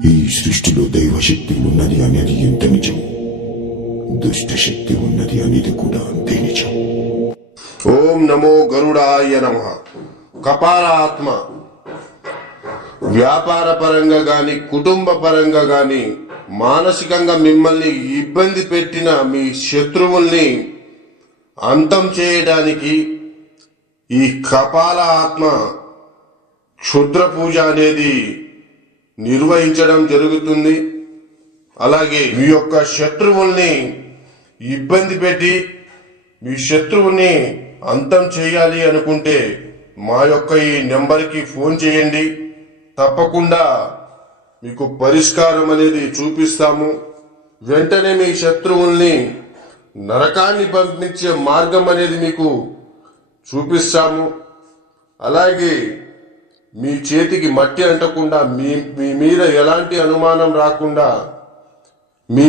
ఈ సృష్టిలో దైవశక్తి ఉన్నది అనేది ఎంత నిజం, దుష్టశక్తి ఉన్నది అనేది కూడా అంతే నిజం. ఓం నమో గరుడాయ నమః. కపాల ఆత్మ వ్యాపార పరంగా గాని, కుటుంబ పరంగా గాని, మానసికంగా మిమ్మల్ని ఇబ్బంది పెట్టిన మీ శత్రువుల్ని అంతం చేయడానికి ఈ కపాల ఆత్మ క్షుద్ర పూజ అనేది నిర్వహించడం జరుగుతుంది. అలాగే మీ యొక్క శత్రువుల్ని ఇబ్బంది పెట్టి మీ శత్రువుని అంతం చేయాలి అనుకుంటే మా యొక్క ఈ నెంబర్కి ఫోన్ చేయండి. తప్పకుండా మీకు పరిష్కారం అనేది చూపిస్తాము. వెంటనే మీ శత్రువుల్ని నరకాన్ని పంపించే మార్గం అనేది మీకు చూపిస్తాము. అలాగే మీ చేతికి మట్టి అంటకుండా, మీ మీద ఎలాంటి అనుమానం రాకుండా మీ